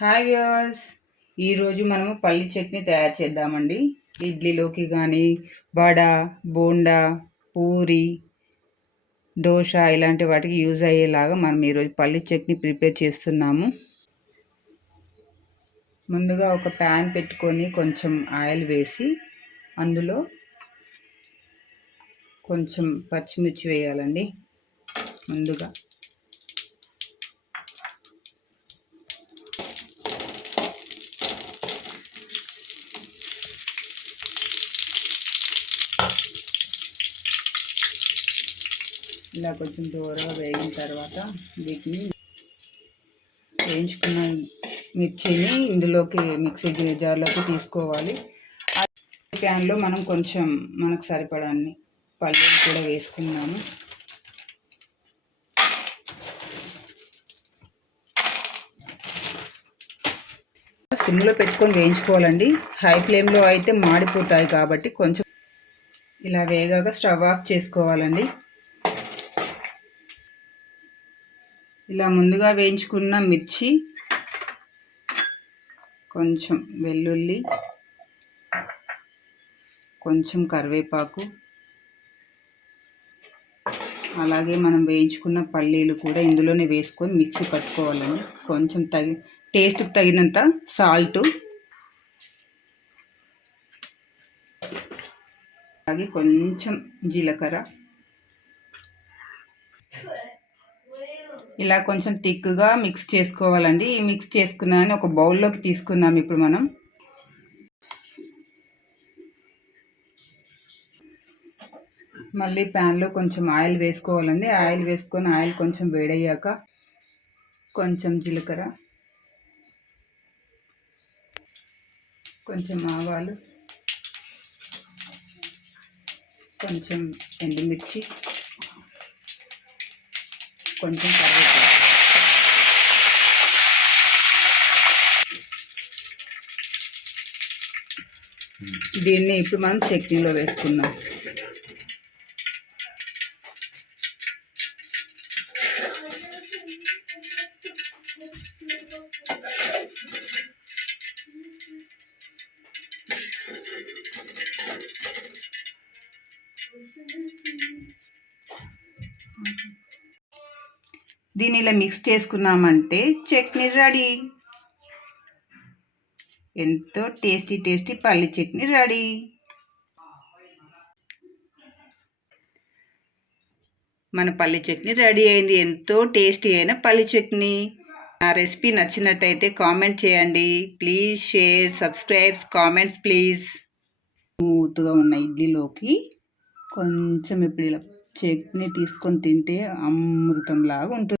Hi viewers. ఈరోజు మనము పల్లి చట్నీ తయారు చేద్దామండి. ఇడ్లీలోకి కానీ వడ బోండా పూరి దోశ ఇలాంటి వాటికి యూజ్ అయ్యేలాగా మనం ఈరోజు పల్లి చట్నీ ప్రిపేర్ చేస్తున్నాము. ముందుగా ఒక ప్యాన్ పెట్టుకొని కొంచెం ఆయిల్ వేసి అందులో కొంచెం పచ్చిమిర్చి వేయాలండి. ముందుగా ఇలా కొంచెం దూరగా వేగిన తర్వాత వీటిని వేయించుకున్న మిర్చిని ఇందులోకి మిక్సీ జార్లోకి తీసుకోవాలి. ప్యాన్లో మనం కొంచెం మనకు సరిపడాన్ని పల్లీలు కూడా వేసుకున్నాము సిమ్లో పెట్టుకొని వేయించుకోవాలండి. హై ఫ్లేమ్లో అయితే మాడిపోతాయి కాబట్టి కొంచెం ఇలా వేగాక స్టవ్ ఆఫ్ చేసుకోవాలండి. ఇలా ముందుగా వేయించుకున్న మిర్చి కొంచెం వెల్లుల్లి కొంచెం కరివేపాకు అలాగే మనం వేయించుకున్న పల్లీలు కూడా ఇందులోనే వేసుకొని మిక్సీ పట్టుకోవాలండి. కొంచెం తగి టేస్ట్కి తగినంత సాల్టు అలాగే కొంచెం జీలకర్ర. ఇలా కొంచెం థిక్గా మిక్స్ చేసుకోవాలండి. ఈ మిక్స్ చేసుకున్నాను ఒక బౌల్లోకి తీసుకున్నాం ఇప్పుడు మనం. మళ్ళీ ప్యాన్లో కొంచెం ఆయిల్ వేసుకోవాలండి. ఆయిల్ వేసుకొని ఆయిల్ కొంచెం వేడయ్యాక కొంచెం జీలకర్ర కొంచెం ఆవాలు కొంచెం ఎండుమిర్చి కొంచెం కరివేపాకు దీన్ని ఇప్పుడు మనం చట్నీలో వేసుకుందాం. దీన్ని ఇలా మిక్స్ చేసుకున్నామంటే చట్నీ రెడీ. ఎంతో టేస్టీ టేస్టీ పల్లి చట్నీ రెడీ. మన పల్లి చట్నీ రెడీ అయింది. ఎంతో టేస్టీ అయిన పల్లి చట్నీ. నా రెసిపీ నచ్చినట్టయితే కామెంట్ చేయండి. Please share subscribes comments please స్మూత్గా ఉన్న ఇడ్లీలోకి కొంచెం ఇప్పుడు ఇలా చట్నీ తీసుకొని తింటే అమృతంలాగా ఉంటుంది.